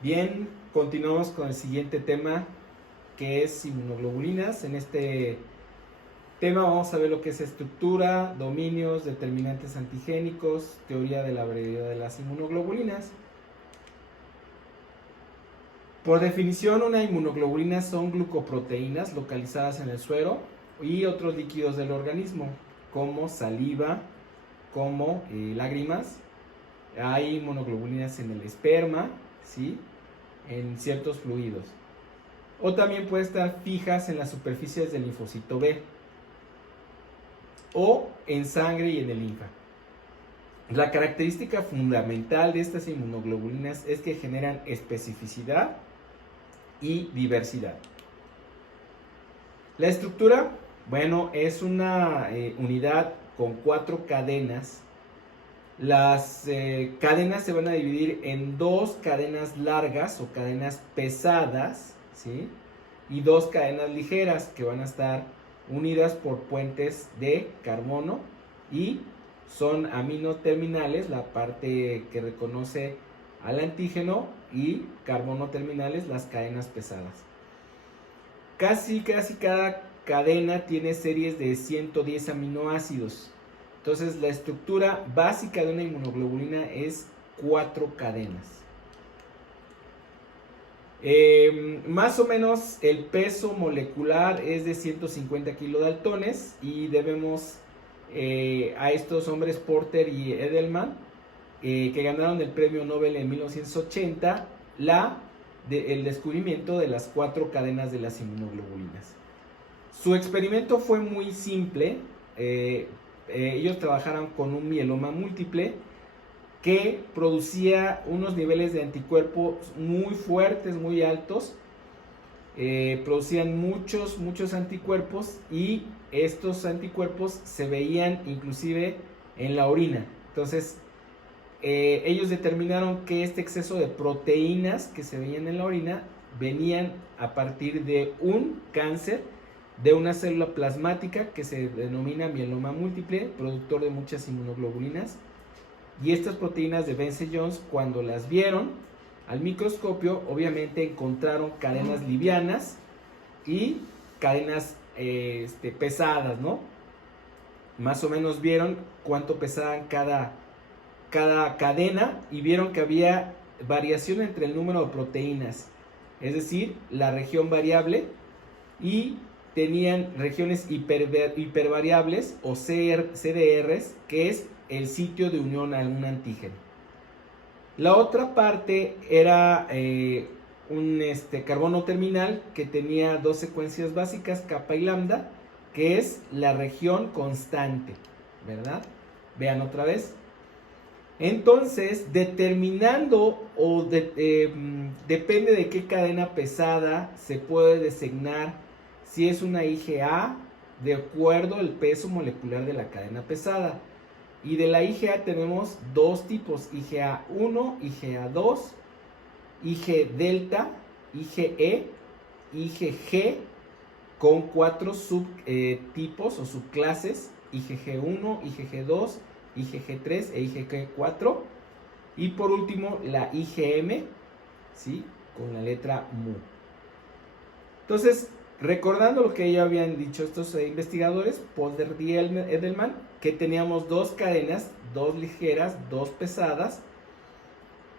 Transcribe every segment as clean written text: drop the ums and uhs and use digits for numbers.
Bien, continuamos con el siguiente tema, que es inmunoglobulinas. En este tema vamos a ver lo que es estructura, dominios, determinantes antigénicos, teoría de la variedad de las inmunoglobulinas. Por definición, una inmunoglobulina son glucoproteínas localizadas en el suero y otros líquidos del organismo, como saliva, como lágrimas. Hay inmunoglobulinas en el esperma, ¿sí? En ciertos fluidos. O también puede estar fijas en las superficies del linfocito B o en sangre y en el linfa. La característica fundamental de estas inmunoglobulinas es que generan especificidad y diversidad. La estructura, bueno, es una unidad con 4 cadenas. Las cadenas se van a dividir en 2 cadenas largas o cadenas pesadas, ¿sí? Y 2 cadenas ligeras que van a estar unidas por puentes de carbono y son aminoterminales, la parte que reconoce al antígeno, y carbono terminales, las cadenas pesadas. Casi cada cadena tiene series de 110 aminoácidos. Entonces la estructura básica de una inmunoglobulina es 4 cadenas. Más o menos el peso molecular es de 150 kilodaltones y debemos a estos hombres Porter y Edelman, que ganaron el premio Nobel en 1980, el descubrimiento de las 4 cadenas de las inmunoglobulinas. Su experimento fue muy simple. Ellos trabajaron con un mieloma múltiple que producía unos niveles de anticuerpos muy fuertes, muy altos. Producían muchos anticuerpos y estos anticuerpos se veían inclusive en la orina. Entonces, ellos determinaron que este exceso de proteínas que se veían en la orina venían a partir de un cáncer de una célula plasmática que se denomina mieloma múltiple, productor de muchas inmunoglobulinas. Y estas proteínas de Vence-Jones, cuando las vieron al microscopio, obviamente encontraron cadenas livianas y cadenas pesadas, ¿no? Más o menos vieron cuánto pesaban cada cadena y vieron que había variación entre el número de proteínas, es decir, la región variable, y tenían regiones hipervariables o CDRs, que es el sitio de unión a un antígeno. La otra parte era un carbono terminal que tenía 2 secuencias básicas, kappa y lambda, que es la región constante, ¿verdad? Vean otra vez. Entonces, determinando depende de qué cadena pesada se puede designar si es una IgA de acuerdo al peso molecular de la cadena pesada. Y de la IgA tenemos 2 tipos, IgA1, IgA2, Ig delta, IgE, IgG, con 4 subtipos o subclases, IgG1, IgG2, IgG3 e IgG4. Y por último la IgM, ¿sí? Con la letra mu. Entonces, recordando lo que ya habían dicho estos investigadores, Porter y Edelman, que teníamos 2 cadenas, 2 ligeras, 2 pesadas,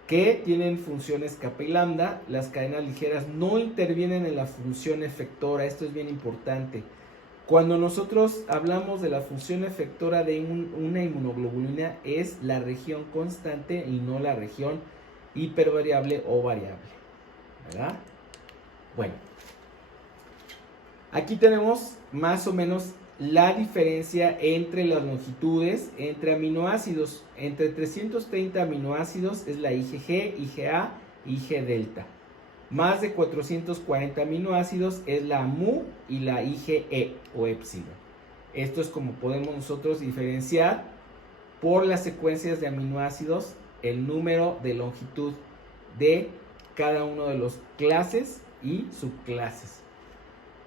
que tienen funciones kappa y lambda. Las cadenas ligeras no intervienen en la función efectora. Esto es bien importante. Cuando nosotros hablamos de la función efectora de una inmunoglobulina, es la región constante y no la región hipervariable o variable, ¿verdad? Bueno, aquí tenemos más o menos la diferencia entre las longitudes entre aminoácidos. Entre 330 aminoácidos es la IgG, IgA, Ig delta. Más de 440 aminoácidos es la mu y la IgE o épsilon. Esto es como podemos nosotros diferenciar por las secuencias de aminoácidos el número de longitud de cada uno de los clases y subclases.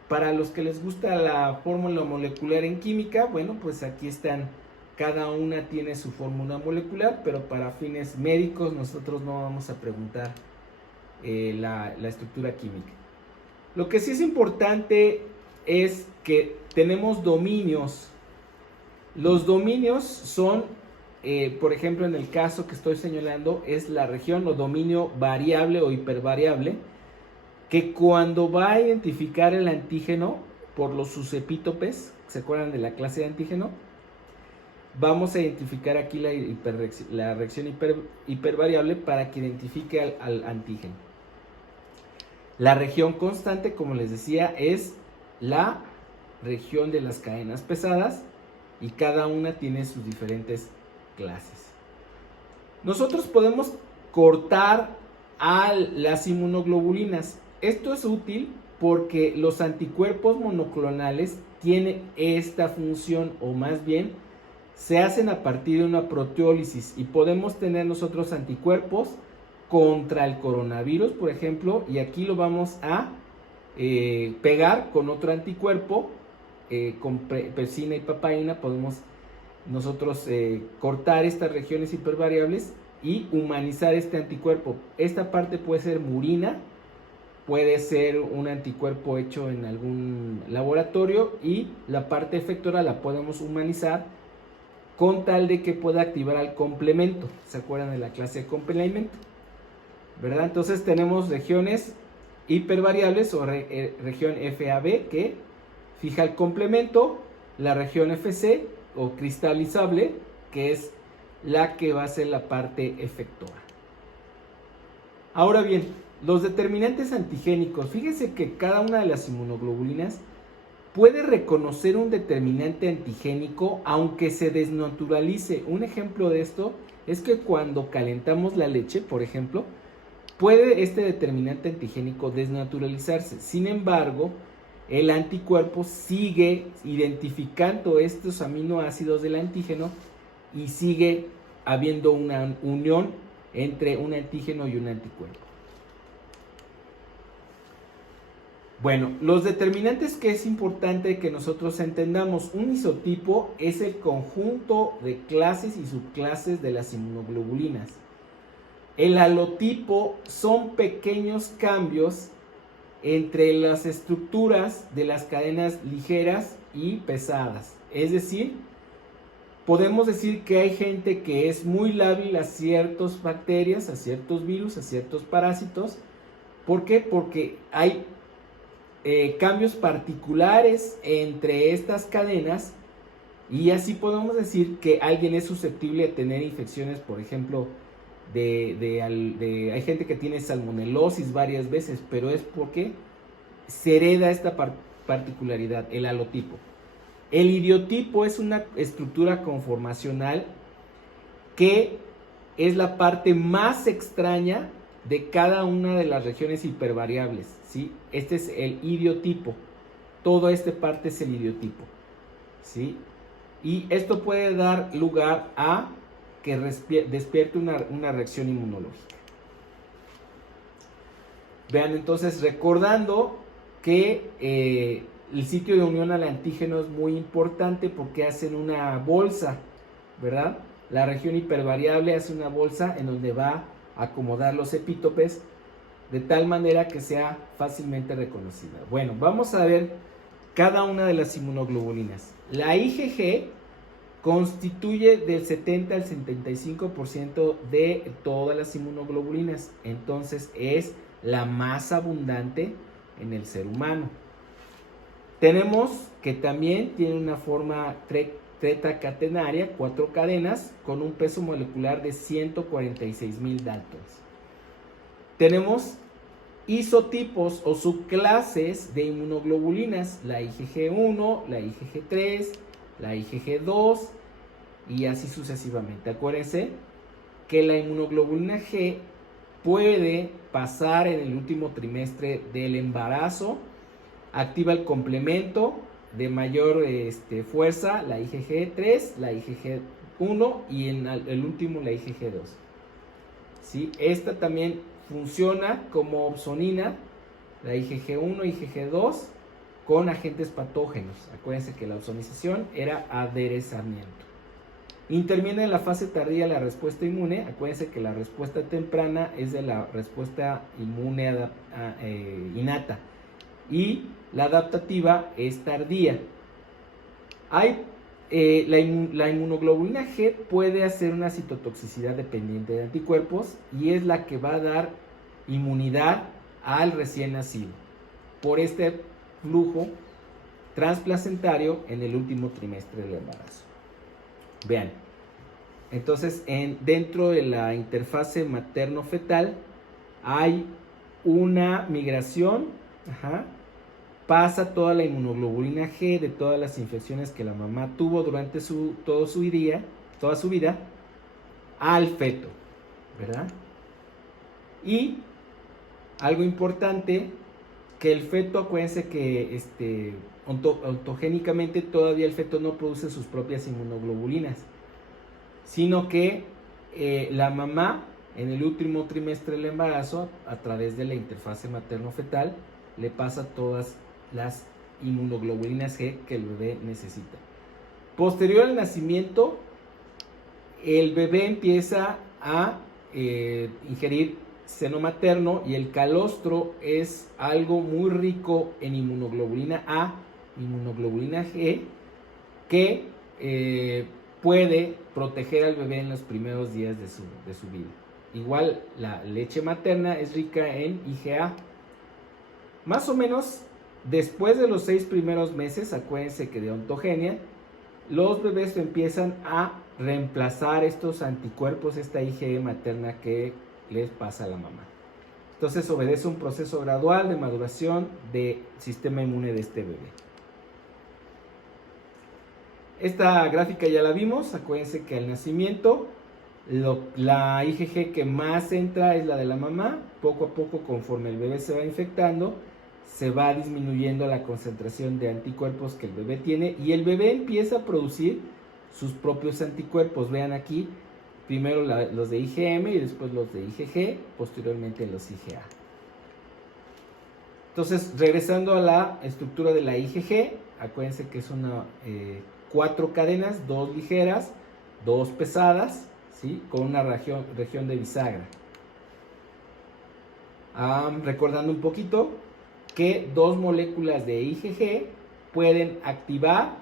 Para los que les gusta la fórmula molecular en química, bueno, pues aquí están. Cada una tiene su fórmula molecular, pero para fines médicos nosotros no vamos a preguntar la estructura química. Lo que sí es importante es que tenemos dominios. Los dominios son, por ejemplo, en el caso que estoy señalando, es la región o dominio variable o hipervariable, que cuando va a identificar el antígeno por los susepítopes, ¿se acuerdan de la clase de antígeno? Vamos a identificar aquí la reacción hipervariable para que identifique al antígeno. La región constante, como les decía, es la región de las cadenas pesadas y cada una tiene sus diferentes clases. Nosotros podemos cortar a las inmunoglobulinas. Esto es útil porque los anticuerpos monoclonales tienen esta función, o más bien se hacen a partir de una proteólisis, y podemos tener nosotros anticuerpos contra el coronavirus, por ejemplo, y aquí lo vamos a pegar con otro anticuerpo, con pepsina y papaína. Podemos nosotros cortar estas regiones hipervariables y humanizar este anticuerpo. Esta parte puede ser murina, puede ser un anticuerpo hecho en algún laboratorio, y la parte efectora la podemos humanizar con tal de que pueda activar al complemento. ¿Se acuerdan de la clase de complemento? ¿Verdad? Entonces tenemos regiones hipervariables o región FAB que fija el complemento, la región FC o cristalizable, que es la que va a ser la parte efectora. Ahora bien, los determinantes antigénicos. Fíjense que cada una de las inmunoglobulinas puede reconocer un determinante antigénico aunque se desnaturalice. Un ejemplo de esto es que cuando calentamos la leche, por ejemplo, puede este determinante antigénico desnaturalizarse. Sin embargo, el anticuerpo sigue identificando estos aminoácidos del antígeno y sigue habiendo una unión entre un antígeno y un anticuerpo. Bueno, los determinantes que es importante que nosotros entendamos. Un isotipo es el conjunto de clases y subclases de las inmunoglobulinas. El halotipo son pequeños cambios entre las estructuras de las cadenas ligeras y pesadas. Es decir, podemos decir que hay gente que es muy lábil a ciertas bacterias, a ciertos virus, a ciertos parásitos. ¿Por qué? Porque hay cambios particulares entre estas cadenas, y así podemos decir que alguien es susceptible a tener infecciones, por ejemplo, hay gente que tiene salmonelosis varias veces, pero es porque se hereda esta particularidad, el halotipo. El idiotipo es una estructura conformacional que es la parte más extraña de cada una de las regiones hipervariables, ¿sí? Este es el idiotipo. Toda esta parte es el idiotipo, ¿sí? Y esto puede dar lugar a que despierte una reacción inmunológica. Vean, entonces, recordando que el sitio de unión al antígeno es muy importante porque hacen una bolsa, ¿verdad? La región hipervariable hace una bolsa en donde va a acomodar los epítopes de tal manera que sea fácilmente reconocida. Bueno, vamos a ver cada una de las inmunoglobulinas. La IgG constituye del 70 al 75% de todas las inmunoglobulinas, entonces es la más abundante en el ser humano. Tenemos que también tiene una forma teta-catenaria, 4 cadenas, con un peso molecular de 146,000 daltons. Tenemos isotipos o subclases de inmunoglobulinas, la IgG1, la IgG3, la IgG2 y así sucesivamente. Acuérdense que la inmunoglobulina G puede pasar en el último trimestre del embarazo, activa el complemento de mayor fuerza, la IgG3, la IgG1 y en el último la IgG2. ¿Sí? Esta también funciona como opsonina, la IgG1 y IgG2, con agentes patógenos. Acuérdense que la opsonización era aderezamiento. Interviene en la fase tardía la respuesta inmune. Acuérdense que la respuesta temprana es de la respuesta inmune innata y la adaptativa es tardía. La inmunoglobulina G puede hacer una citotoxicidad dependiente de anticuerpos y es la que va a dar inmunidad al recién nacido por este flujo transplacentario en el último trimestre del embarazo. Vean, entonces dentro de la interfase materno-fetal hay una migración, pasa toda la inmunoglobulina G de todas las infecciones que la mamá tuvo durante toda su vida al feto, ¿verdad? Y algo importante, que el feto, acuérdense que ontogénicamente todavía el feto no produce sus propias inmunoglobulinas, sino que la mamá en el último trimestre del embarazo, a través de la interfase materno-fetal, le pasa todas las inmunoglobulinas G que el bebé necesita. Posterior al nacimiento, el bebé empieza a ingerir seno materno y el calostro es algo muy rico en inmunoglobulina A, inmunoglobulina G, que puede proteger al bebé en los primeros días de su vida. Igual la leche materna es rica en IgA. Más o menos después de los 6 primeros meses, acuérdense que de ontogenia, los bebés empiezan a reemplazar estos anticuerpos, esta IgE materna que les pasa a la mamá. Entonces obedece un proceso gradual de maduración del sistema inmune de este bebé. Esta gráfica ya la vimos. Acuérdense que al nacimiento la IgG que más entra es la de la mamá. Poco a poco, conforme el bebé se va infectando, se va disminuyendo la concentración de anticuerpos que el bebé tiene y el bebé empieza a producir sus propios anticuerpos. Vean aquí, primero los de IgM y después los de IgG, posteriormente los IgA. Entonces, regresando a la estructura de la IgG, acuérdense que es 4 cadenas, 2 ligeras, 2 pesadas, ¿sí? Con una región de bisagra. Recordando un poquito que 2 moléculas de IgG pueden activar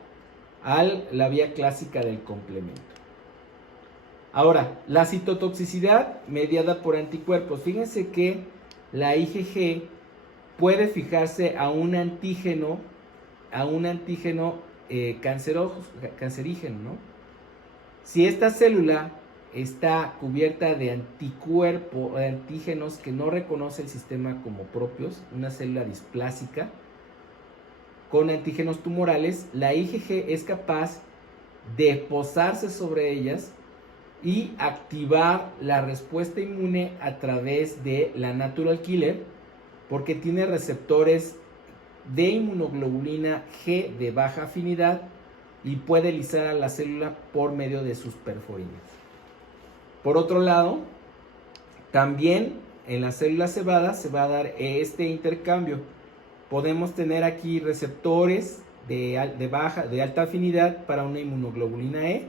la vía clásica del complemento. Ahora, la citotoxicidad mediada por anticuerpos. Fíjense que la IgG puede fijarse a un antígeno cancerígeno, ¿no? Si esta célula está cubierta de antígenos que no reconoce el sistema como propios, una célula displásica con antígenos tumorales, la IgG es capaz de posarse sobre ellas y activar la respuesta inmune a través de la natural killer, porque tiene receptores de inmunoglobulina G de baja afinidad y puede lisar a la célula por medio de sus perforinas. Por otro lado, también en las células cebadas se va a dar este intercambio. Podemos tener aquí receptores de alta afinidad para una inmunoglobulina E